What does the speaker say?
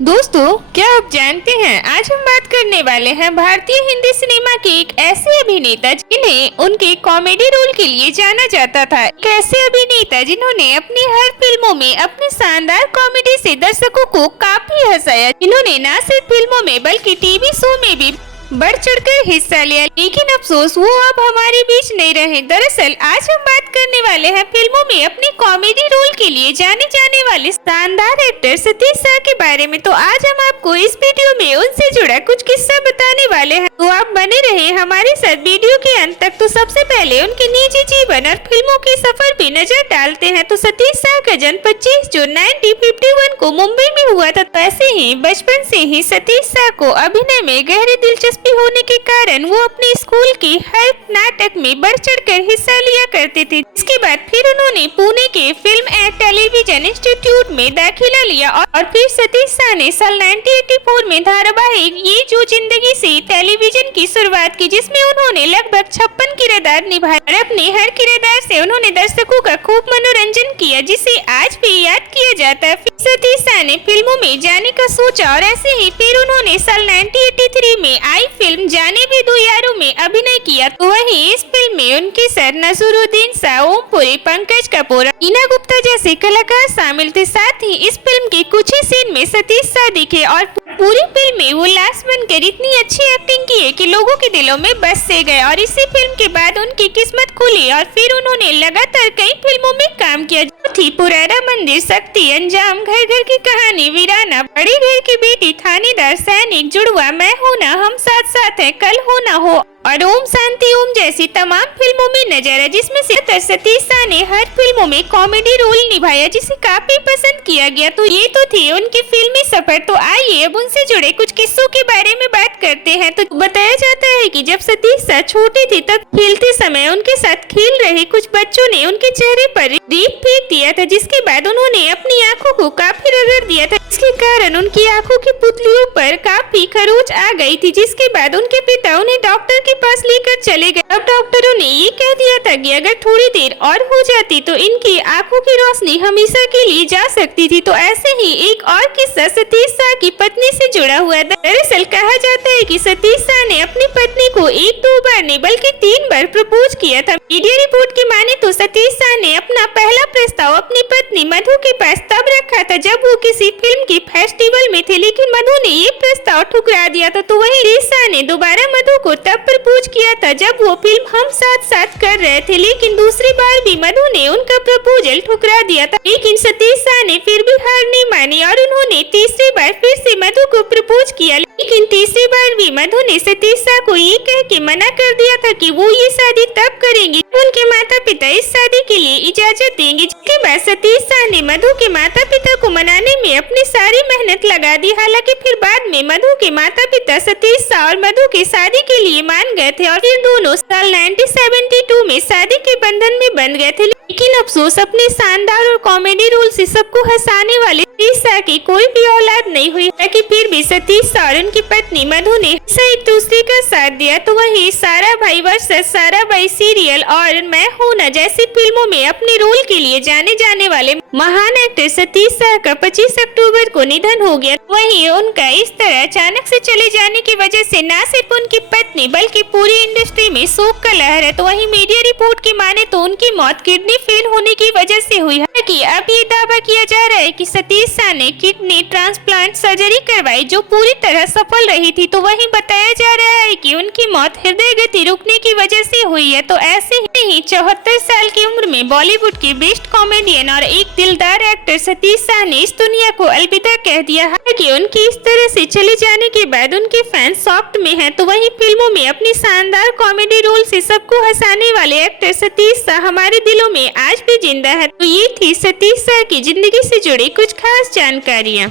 दोस्तों, क्या आप जानते हैं आज हम बात करने वाले हैं भारतीय हिंदी सिनेमा के एक ऐसे अभिनेता जिन्हें उनके कॉमेडी रोल के लिए जाना जाता था। एक ऐसे अभिनेता जिन्होंने अपनी हर फिल्मों में अपनी शानदार कॉमेडी से दर्शकों को काफी हंसाया, जिन्होंने न सिर्फ फिल्मों में बल्कि टीवी शो में भी बढ़ चढ़कर हिस्सा लिया। लेकिन अफसोस वो अब हमारे बीच नहीं रहे। दरअसल आज हम बात करने वाले हैं फिल्मों में अपने कॉमेडी रोल के लिए जाने जाने वाले शानदार एक्टर सतीश शाह के बारे में। तो आज हम आपको इस वीडियो में उनसे जुड़ा कुछ किस्सा बताने वाले हैं, तो आप बने रहे हमारे साथ वीडियो के अंत तक। तो सबसे पहले उनके निजी जीवन और फिल्मों के सफर पे नजर डालते हैं। तो सतीश शाह का जन्म 25 जून 1951 को मुंबई में हुआ था। तो ऐसे ही बचपन से ही सतीश शाह को अभिनय में गहरी दिलचस्पी होने के कारण वो अपने स्कूल की हर नाटक में बढ़ चढ़कर हिस्सा लिया करते थे। इसके बाद फिर उन्होंने पुणे के फिल्म एंड टेलीविजन इंस्टीट्यूट में दाखिला लिया और फिर सतीश शाह ने साल 1984 में धारावाहिक ये जो जिंदगी से टेलीविजन की शुरुआत की, जिसमें उन्होंने लगभग 56 किरदार निभाए और अपने हर किरदार से उन्होंने दर्शकों का खूब मनोरंजन किया, जिसे आज भी याद किया जाता है। फिर सतीश शाह ने फिल्मों में जाने का सोचा और ऐसे ही फिर उन्होंने साल 1983 में आई फिल्म जाने भी दो यारों में अभिनय किया। तो वहीं इस फिल्म में उनके साथ नसरुद्दीन शाह, ओम पुरी, पंकज कपूर, ईना गुप्ता जैसे कलाकार शामिल थे। साथ ही इस फिल्म के कुछ ही सीन में सतीश शाह दिखे और पूरी फिल्म में वो लास्ट बनकर इतनी अच्छी एक्टिंग की है कि लोगों के दिलों में बस से गए। और इसी फिल्म के बाद उनकी किस्मत खुली और फिर उन्होंने लगातार कई फिल्मों में काम किया, जो थी पुराना मंदिर, शक्ति, अंजाम, घर घर की कहानी, वीराना, बड़े घर की बेटी, थानेदार, सैनिक, जुड़वा, मैं हूं ना, हम साथ साथ हैं, कल हो ना हो और ओम शांति ओम जैसी तमाम फिल्मों में नजर है, जिसमें से सतीश शाह ने हर फिल्मों में कॉमेडी रोल निभाया, जिसे काफी पसंद किया गया। तो ये तो थे उनके फिल्मी सफर। तो आइए अब उनसे जुड़े कुछ किस्सों के बारे में बात करते हैं। तो बताया जाता है कि जब सतीश शाह छोटे थे तब खेलते समय उनके साथ खेल रहे कुछ बच्चों ने उनके चेहरे पर दीप फेंक दिया था, जिसके बाद उन्होंने अपनी आँखों को काफी रगड़ दिया था। इसके कारण उनकी आँखों की पुतलियों पर काफी खरोंच आ गई थी, जिसके बाद उनके पिता उन्हें डॉक्टर के पास लेकर चले गए। अब डॉक्टरों ने ये कह दिया था कि अगर थोड़ी देर और हो जाती तो इनकी आंखों की रोशनी हमेशा के लिए जा सकती थी। तो ऐसे ही एक और किस्सा सतीश शाह की पत्नी से जुड़ा हुआ है। दरअसल कहा जाता है कि सतीश शाह ने अपनी पत्नी को 1-2 बार नहीं बल्कि 3 बार प्रपोज किया था। मीडिया रिपोर्ट की माने तो सतीश शाह ने अपना पहला प्रस्ताव अपनी पत्नी मधु के पास तब रखा था जब वो किसी फिल्म के फेस्टिवल में थे, लेकिन मधु ने ये प्रस्ताव ठुकरा दिया था। तो वहीं सतीश शाह ने दोबारा मधु को तब प्रपोज किया था जब वो फिल्म हम साथ साथ कर रहे थे, लेकिन दूसरी बार भी मधु ने उनका प्रपोजल ठुकरा दिया था। लेकिन सतीश शाह ने फिर भी हार नहीं मानी और उन्होंने तीसरी बार फिर से मधु को प्रपोज किया, लेकिन तीसरी बार भी मधु ने सतीश शाह को ये कह के मना कर दिया था कि वो ये शादी तब करेंगी उनके माता पिता इस शादी के लिए इजाजत देंगे। जिसके बाद सतीश शाह ने मधु के माता पिता को मनाने में अपनी सारी मेहनत लगा दी। हालांकि फिर बाद में मधु के माता पिता सतीश शाह और मधु की शादी के लिए मान गए थे और फिर दोनों साल 1972 में शादी के बंधन में बंध गए थे। लेकिन अफसोस अपने शानदार और कॉमेडी रोल से सबको हंसाने वाले सतीश शाह की कोई भी औलाद नहीं हुई, ताकि फिर भी सतीश शाह और उनकी पत्नी मधु ने एक दूसरे का साथ दिया। तो वही सारा भाई वर्सेस सारा भाई सीरियल और मैं हूं ना जैसी फिल्मों में अपने रोल के लिए जाने जाने वाले महान एक्टर सतीश शाह का 25 अक्टूबर को निधन हो गया। वहीं उनका इस तरह अचानक से चले जाने की वजह से न सिर्फ उनकी पत्नी बल्कि पूरी इंडस्ट्री में शोक का लहर है। तो वहीं मीडिया रिपोर्ट की माने तो उनकी मौत किडनी फेल होने की वजह से हुई। हालांकि अब ये दावा किया जा रहा है कि सतीश शाह ने किडनी ट्रांसप्लांट सर्जरी करवाई जो पूरी तरह सफल रही थी। तो वहीं बताया जा रहा है कि उनकी मौत हृदय गति रुकने की वजह से हुई है। तो ऐसे ही 74 साल की उम्र में बॉलीवुड के बेस्ट कॉमेडियन और एक दिलदार एक्टर सतीश शाह ने इस दुनिया को अलविदा कह दिया। हालांकि उनकी इस तरह से चले जाने के बाद उनके फैंस शॉक्ड में हैं। तो वहीं फिल्मों में अपनी शानदार कॉमेडी रोल से सबको हंसाने वाले एक्टर सतीश शाह हमारे दिलों में आज भी जिंदा है। तो ये थी सतीश शाह की जिंदगी से जुड़ी कुछ खास जानकारियाँ।